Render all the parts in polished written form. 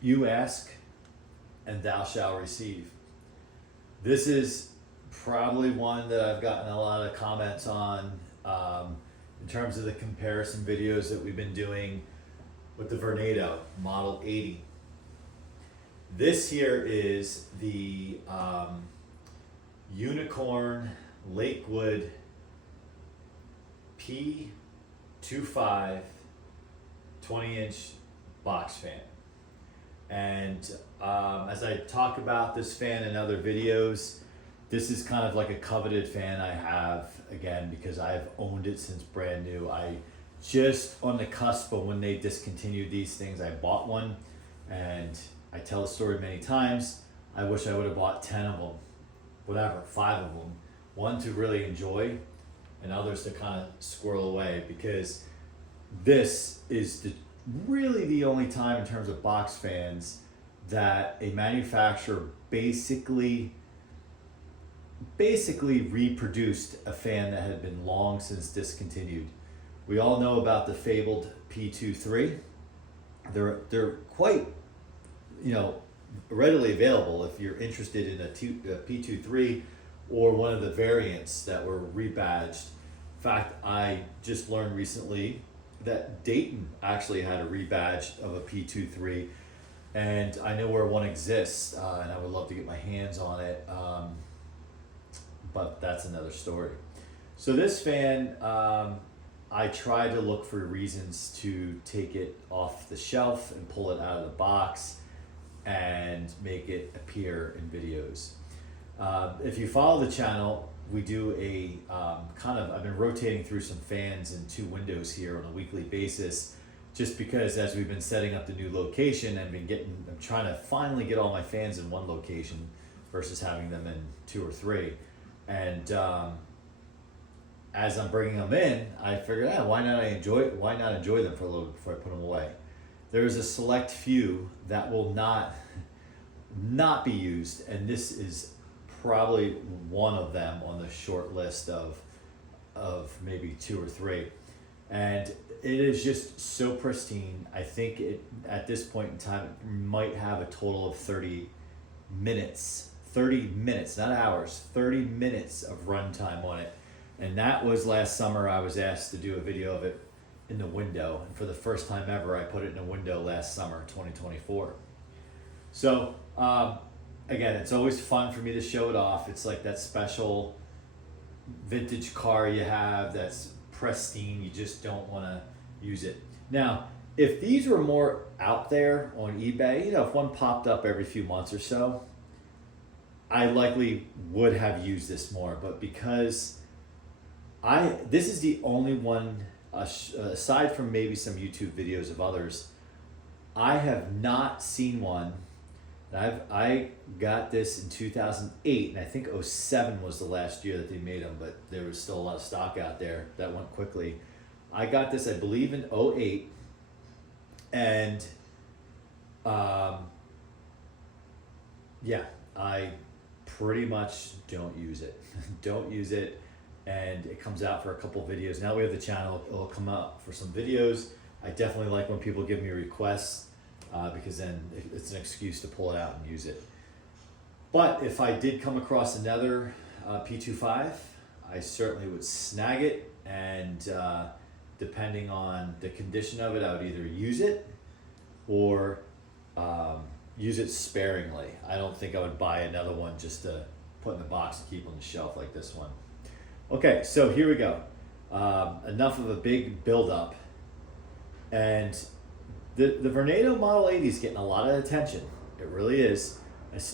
You ask and thou shalt receive. This is probably one that I've gotten a lot of comments on in terms of the comparison videos that we've been doing with the Vornado Model 80. This here is the Unicorn Lakewood P-25 20-inch box fan. And as I talk about this fan in other videos, this is kind of like a coveted fan I have, again, because I've owned it since brand new. I just on the cusp of when they discontinued these things, I bought one, and I tell the story many times. I wish I would have bought 10 of them, whatever, 5 of them. One to really enjoy and others to kind of squirrel away, because this is really the only time in terms of box fans that a manufacturer basically reproduced a fan that had been long since discontinued. We all know about the fabled P-23. They're quite, readily available if you're interested in a P-23 or one of the variants that were rebadged. In fact, I just learned recently that Dayton actually had a rebadge of a P-23, and I know where one exists, and I would love to get my hands on it, but that's another story. So this fan, I try to look for reasons to take it off the shelf and pull it out of the box and make it appear in videos. If you follow the channel, we do a I've been rotating through some fans in 2 windows here on a weekly basis, just because as we've been setting up the new location and I'm trying to finally get all my fans in one location versus having them in 2 or 3. And as I'm bringing them in, I figured, why not enjoy them for a little bit before I put them away. There is a select few that will not be used, and this is probably one of them on the short list of maybe 2 or 3. And it is just so pristine. I think it, at this point in time, it might have a total of 30 minutes, not hours, 30 minutes of runtime on it. And that was last summer. I was asked to do a video of it in the window, and for the first time ever, I put it in a window last summer, 2024. So again, it's always fun for me to show it off. It's like that special vintage car you have that's pristine. You just don't want to use it. Now, if these were more out there on eBay, if one popped up every few months or so, I likely would have used this more. But because this is the only one, aside from maybe some YouTube videos of others, I have not seen one. I got this in 2008, and I think 07 was the last year that they made them, but there was still a lot of stock out there that went quickly. I got this, I believe, in 08, and I pretty much don't use it. Don't use it, and it comes out for a couple videos. Now we have the channel, it'll come out for some videos. I definitely like when people give me requests, because then it's an excuse to pull it out and use it. But if I did come across another P-25, I certainly would snag it, and depending on the condition of it, I would either use it or use it sparingly. I don't think I would buy another one just to put in the box and keep on the shelf like this one. Okay, so here we go. Enough of a big build-up. And the Vornado Model 80 is getting a lot of attention. It really is.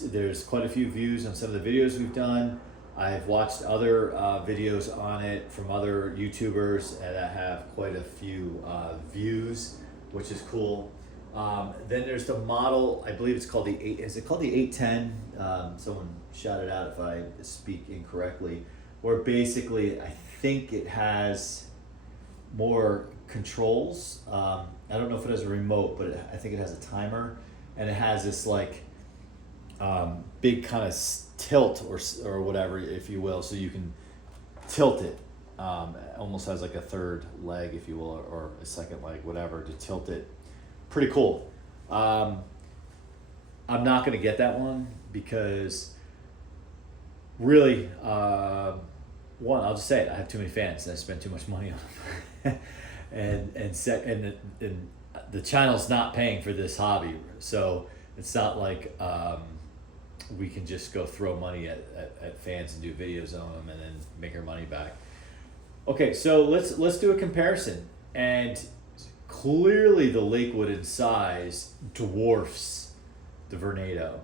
There's quite a few views on some of the videos we've done. I've watched other videos on it from other YouTubers that have quite a few views, which is cool. Then there's the model, I believe it's called the 8, is it called the 810? Someone shout it out if I speak incorrectly. Where basically I think it has more controls. I don't know if it has a remote, but I think it has a timer, and it has this like big kind of tilt or whatever, if you will, so you can tilt it. Almost has like a third leg, if you will, or a second leg, whatever, to tilt it. Pretty cool. I'm not going to get that one because really, one, I'll just say it, I have too many fans and I spend too much money on them. and the channel's not paying for this hobby, so it's not like we can just go throw money at fans and do videos on them and then make our money back. Okay, so let's do a comparison. And clearly the Lakewood in size dwarfs the Vornado.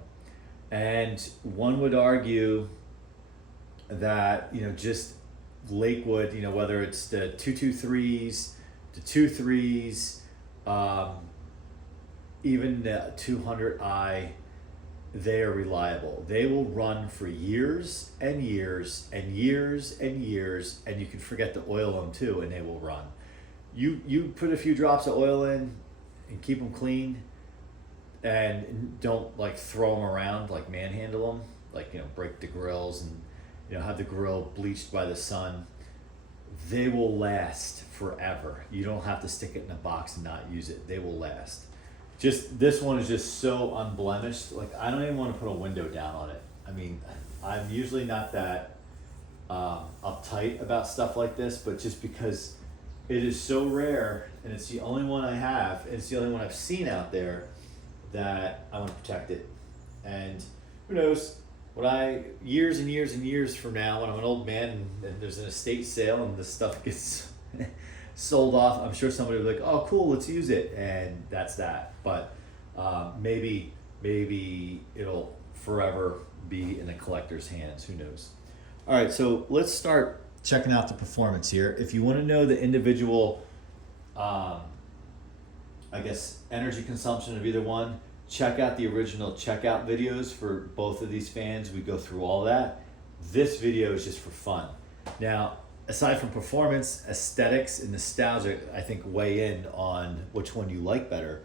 And one would argue that, you know, just Lakewood, you know, whether it's the 223s, the 23s, even the 200i, they are reliable. They will run for years and years and years and years, and you can forget to oil them too, and they will run. You put a few drops of oil in and keep them clean, and don't like throw them around, like manhandle them, like, you know, break the grills and, you know, have the grill bleached by the sun. They will last forever. You don't have to stick it in a box and not use it. They will last. Just this one is just so unblemished. Like, I don't even want to put a window down on it. I mean, I'm usually not that uptight about stuff like this, but just because it is so rare and it's the only one I have, and it's the only one I've seen out there, that I want to protect it. And who knows, years and years and years from now, when I'm an old man and there's an estate sale and this stuff gets sold off, I'm sure somebody will be like, oh cool, let's use it, and that's that. But maybe it'll forever be in a collector's hands, who knows. All right, so let's start checking out the performance here. If you want to know the individual I guess energy consumption of either one, check out the original checkout videos for both of these fans. We go through all that. This video is just for fun. Now, aside from performance, aesthetics and nostalgia, I think, weigh in on which one you like better.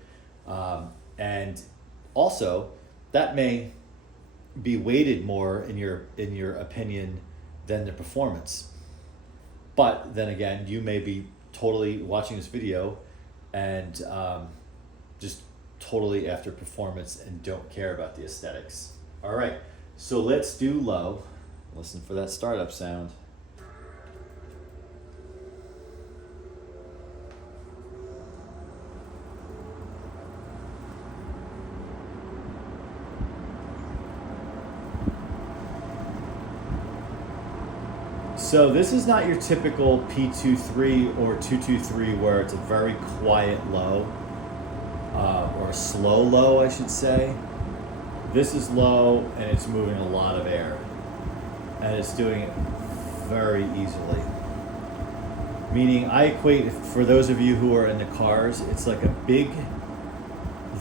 And also, that may be weighted more in your opinion than the performance. But then again, you may be totally watching this video and just totally after performance and don't care about the aesthetics. All right, so let's do low. Listen for that startup sound. So this is not your typical P23 or 223 where it's a very quiet low, or a slow low, I should say. This is low and it's moving a lot of air, and it's doing it very easily. Meaning, I equate, for those of you who are in the cars, it's like a big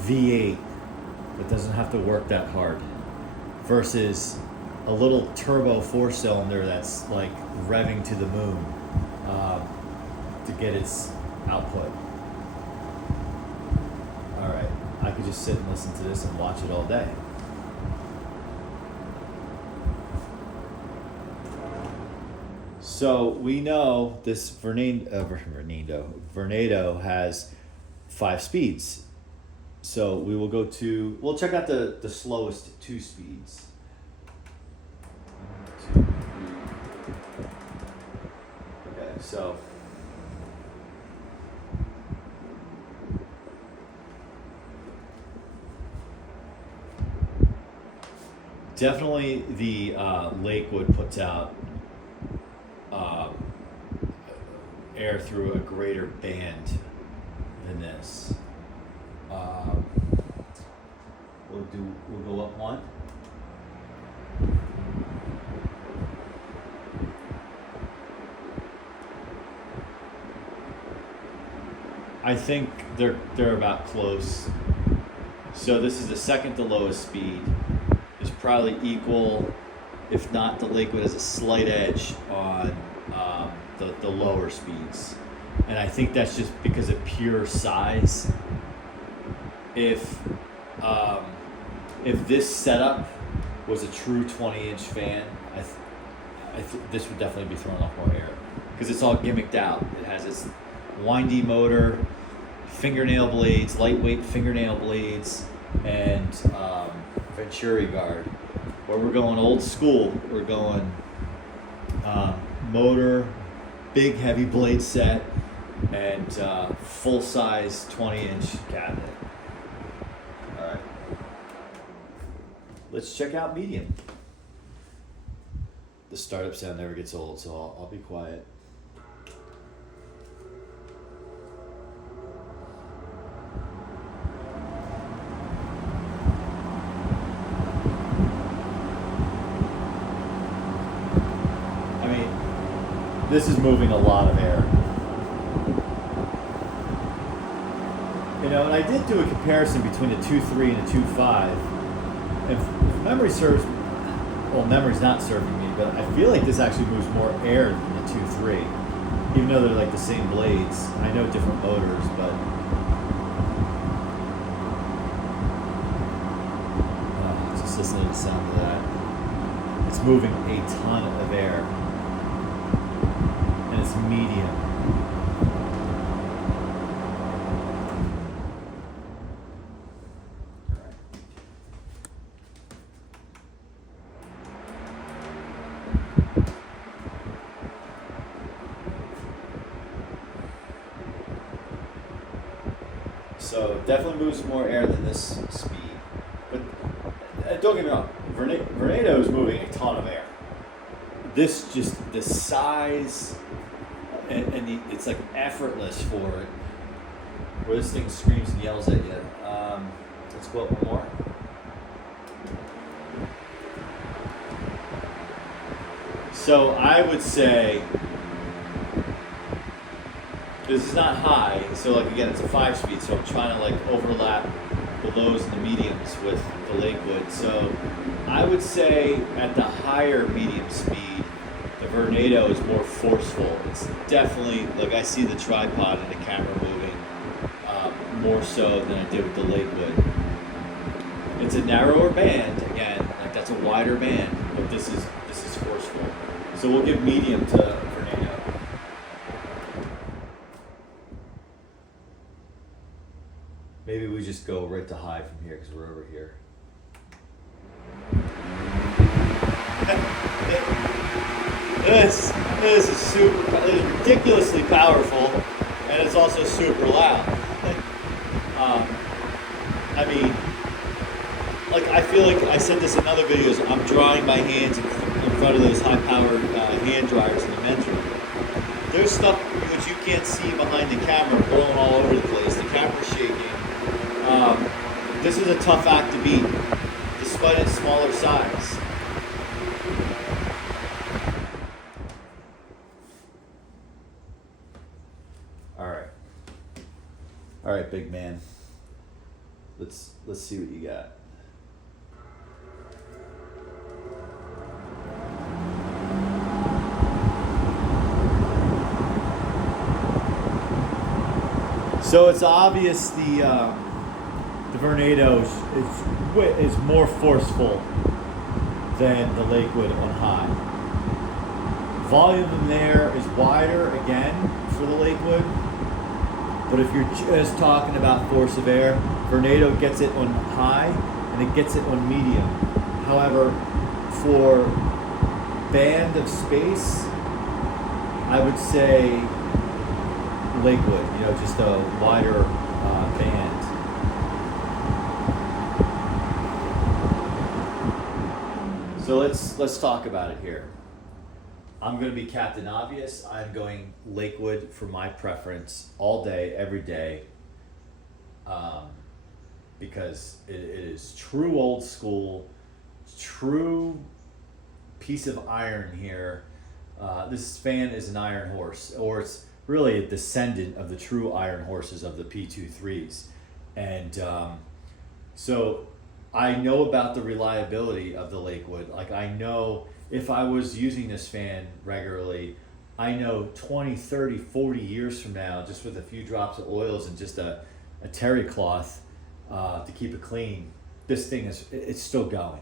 V8 that doesn't have to work that hard, versus a little turbo 4-cylinder that's like revving to the moon to get its output. All right, I could just sit and listen to this and watch it all day. So we know this Vornado has 5 speeds. So we'll check out the slowest 2 speeds. Okay, so definitely the Lakewood puts out air through a greater band than this. We'll go up 1. I think they're about close. So this is the second to lowest speed. It's probably equal, if not, the Lakewood has a slight edge on the lower speeds. And I think that's just because of pure size. If this setup was a true 20-inch fan, this would definitely be throwing off more air, because it's all gimmicked out. It has its windy motor, fingernail blades, lightweight fingernail blades, and Venturi guard. Where we're going old school, we're going motor, big heavy blade set, and full size 20-inch cabinet. All right, let's check out medium. The startup sound never gets old, so I'll be quiet. This is moving a lot of air. You know, and I did do a comparison between a 2.3 and a 2.5. And if memory serves, well, memory's not serving me, but I feel like this actually moves more air than the 2.3. Even though they're like the same blades. I know different motors, but just listen to the sound of that. It's moving a ton of air. And it's medium. So definitely moves more air than this speed. But don't get me wrong, Vornado is moving a ton of air. This just, the size, and it's like effortless for it. Where this thing screams and yells at you. Let's go up one more. So I would say this is not high. So like again, it's a 5-speed. So I'm trying to like overlap the lows and the mediums with the Lakewood. So I would say at the higher medium speed, the Vornado is more forceful. It's definitely, like I see the tripod and the camera moving more so than I did with the Lakewood. It's a narrower band, again, like that's a wider band, but this is forceful. So we'll give medium to Vornado. Maybe we just go right to high from here because we're over here. This is super. It is ridiculously powerful, and it's also super loud. I mean, like I feel like I said this in other videos. I'm drying my hands in front of those high-powered hand dryers in the men's room. There's stuff which you can't see behind the camera blowing all over the place. The camera's shaking. This is a tough act to beat, despite its smaller size. All right, big man. Let's see what you got. So it's obvious the Vornado is more forceful than the Lakewood on high. Volume in there is wider again for the Lakewood. But if you're just talking about force of air, Vornado gets it on high and it gets it on medium. However, for band of space, I would say Lakewood, just a wider band. So let's talk about it here. I'm going to be Captain Obvious. I'm going Lakewood for my preference all day, every day, because it is true old school, true piece of iron here. This fan is an iron horse, or it's really a descendant of the true iron horses of the P-23s. And so I know about the reliability of the Lakewood. Like I know if I was using this fan regularly, I know 20, 30, 40 years from now, just with a few drops of oils and just a terry cloth to keep it clean, this thing it's still going.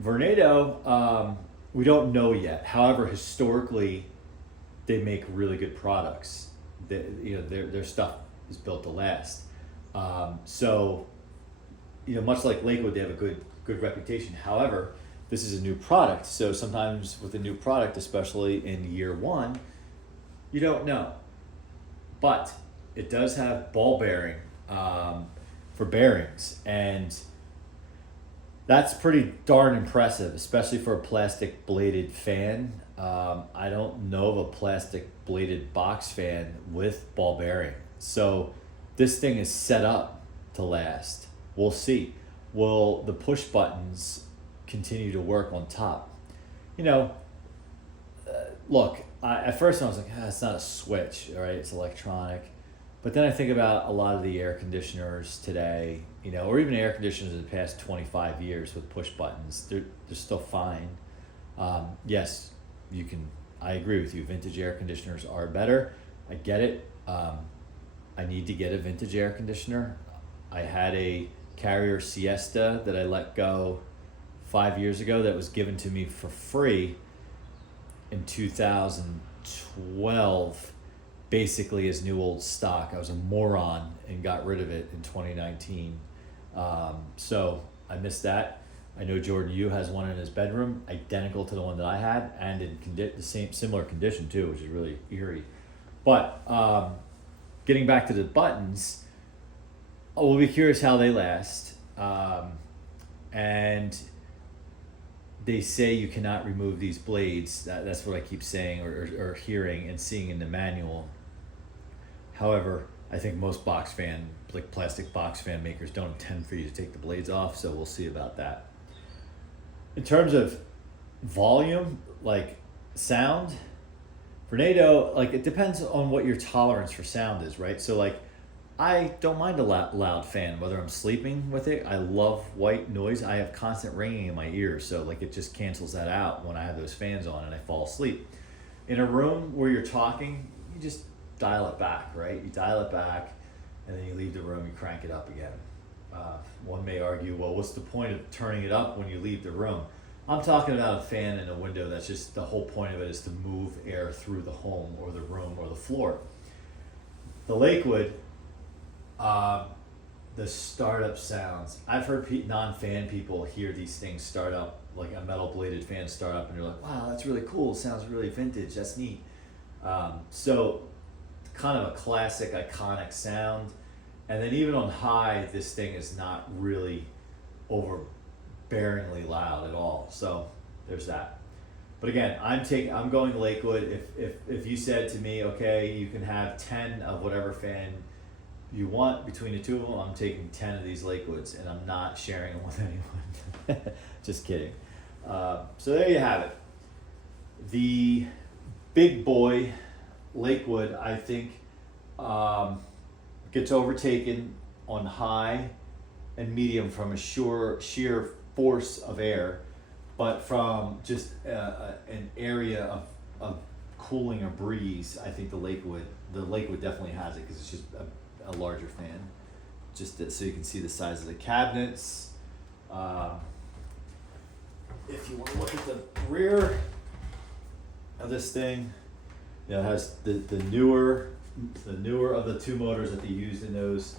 Vornado, we don't know yet. However, historically, they make really good products. Their stuff is built to last. So much like Lakewood, they have a good reputation. However, this is a new product, so sometimes with a new product, especially in year one, you don't know. But it does have ball bearing for bearings, and that's pretty darn impressive, especially for a plastic bladed fan. I don't know of a plastic bladed box fan with ball bearing. So this thing is set up to last. We'll see. Will the push buttons continue to work on top? Look, at first I was like, it's not a switch, all right? It's electronic. But then I think about a lot of the air conditioners today, or even air conditioners in the past 25 years with push buttons. They're still fine. Yes, I agree with you. Vintage air conditioners are better. I get it. I need to get a vintage air conditioner. I had a Carrier Siesta that I let go 5 years ago that was given to me for free in 2012, basically as new old stock. I was a moron and got rid of it in 2019. So I missed that. I know Jordan Yu has one in his bedroom, identical to the one that I had, and in the similar condition too, which is really eerie. But getting back to the buttons, we'll be curious how they last. And they say you cannot remove these blades. That's what I keep saying or hearing and seeing in the manual. However, I think most plastic box fan makers don't intend for you to take the blades off, so we'll see about that. In terms of volume, like sound, Vornado, it depends on what your tolerance for sound is, right? So I don't mind a loud fan, whether I'm sleeping with it. I love white noise. I have constant ringing in my ears, so it just cancels that out when I have those fans on and I fall asleep. In a room where you're talking, you just dial it back, right? You dial it back, and then you leave the room, you crank it up again. One may argue, well, what's the point of turning it up when you leave the room? I'm talking about a fan in a window that's just, the whole point of it is to move air through the home or the room or the floor. The Lakewood, the startup sounds. I've heard non-fan people hear these things start up, like a metal bladed fan start up, and they're like, wow, that's really cool. It sounds really vintage. That's neat. So kind of a classic, iconic sound. And then even on high, this thing is not really overbearingly loud at all. So there's that. But again, I'm going Lakewood. If you said to me, okay, you can have 10 of whatever fan you want between the two of them, I'm taking 10 of these Lakewoods, and I'm not sharing them with anyone. Just kidding. So there you have it. The big boy Lakewood, I think, gets overtaken on high and medium from a sheer force of air, but from just an area of cooling or breeze, I think the Lakewood definitely has it, because it's just a larger fan. Just so you can see the size of the cabinets. If you want to look at the rear of this thing, it has the newer of the two motors that they used in those,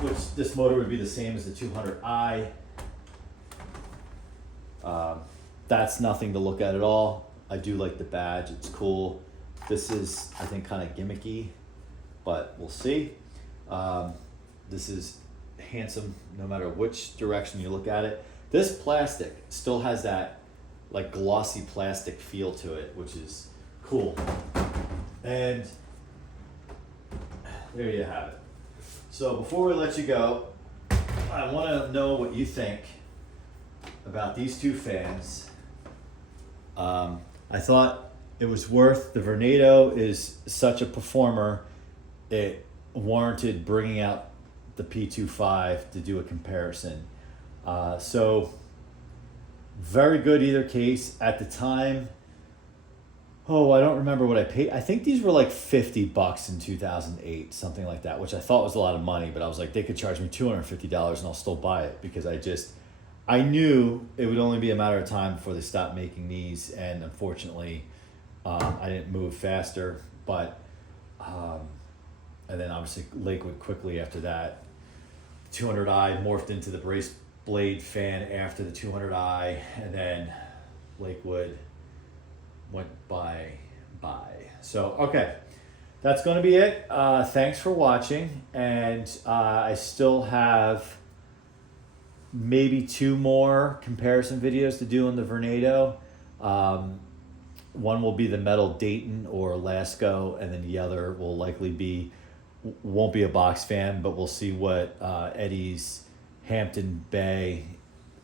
which this motor would be the same as the 200i. That's nothing to look at all. I do like the badge, it's cool. This is, I think, kind of gimmicky, but we'll see. This is handsome no matter which direction you look at it. This plastic still has that glossy plastic feel to it, which is cool. And there you have it. So before we let you go, I want to know what you think about these two fans. I thought it was worth, the Vornado is such a performer, it warranted bringing out the P-25 to do a comparison. So very good either case. At the time, I don't remember what I paid. I think these were like $50 in 2008, something like that, which I thought was a lot of money, but I was like, they could charge me $250 and I'll still buy it, because I knew it would only be a matter of time before they stopped making these, and unfortunately, I didn't move faster, but, and then obviously Lakewood quickly after that. 200i morphed into the brace blade fan after the 200i, and then Lakewood went bye. So, okay, that's going to be it. Thanks for watching, and I still have maybe 2 more comparison videos to do on the Vornado. One will be the metal Dayton or Lasco, and then the other will likely be, won't be a box fan, but we'll see what Eddie's Hampton Bay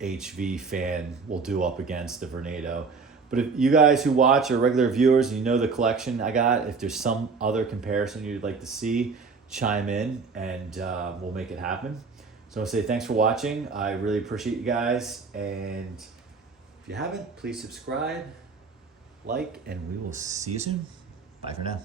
HV fan will do up against the Vornado. But if you guys who watch are regular viewers and you know the collection I got, if there's some other comparison you'd like to see, chime in and we'll make it happen. So I want to say thanks for watching. I really appreciate you guys. And if you haven't, please subscribe, like, and we will see you soon. Bye for now.